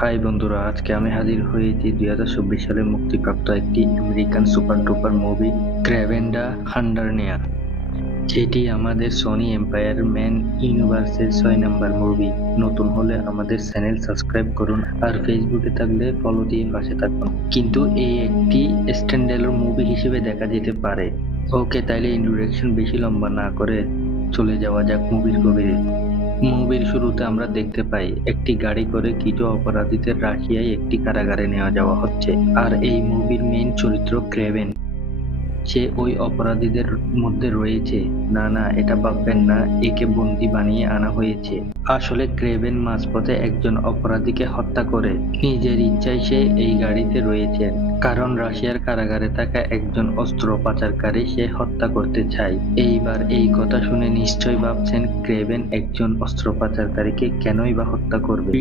High বন্ধুরা, আজকে আমি হাজির হয়েছি 2024 সালে মুক্তিপ্রাপ্ত একটি American super duper movie Kraven the Hunter নিয়ে, যেটি আমাদের সনি এম্পায়ার ম্যান ইউনিভার্সের 6 নম্বর মুভি। নতুন হলে আমাদের চ্যানেল সাবস্ক্রাইব করুন আর ফেসবুকে থাকলে ফলো দিয়ে পাশে থাকুন। কিন্তু এই একটি স্ট্যান্ডালোন মুভি হিসেবে দেখা যেতে পারে। ওকে, তাইলে ইন্ট্রোডাকশন বেশি লম্বা না করে চলে যাওয়া যাক মুভির গভীরে। মুভির শুরুতে আমরা দেখতে পাই একটি গাড়ি করে কিছু অপরাধীদের রাশিয়ায় একটি কারাগারে নেওয়া যাওয়া হচ্ছে, আর এই মুভির মেইন চরিত্র ক্রেভেন। সে ওই অপরাধীদের মধ্যে রয়েছে। না না, এটা ভাববেন না একে বন্দি বানিয়ে আনা হয়েছে। আসলে ক্রেভেন মাঝপথে একজন অপরাধীকে হত্যা করে নিজের ইচ্ছায় সে এই গাড়িতে রয়েছে, কারণ রাশিয়ার কারাগারে থাকা একজন অস্ত্র পাচারকারী সে হত্যা করতে চায়। এইবার এই কথা শুনে নিশ্চয়ই ভাবছেন ক্রেভেন একজন অস্ত্র পাচারকারীকে কেনই বা হত্যা করবে।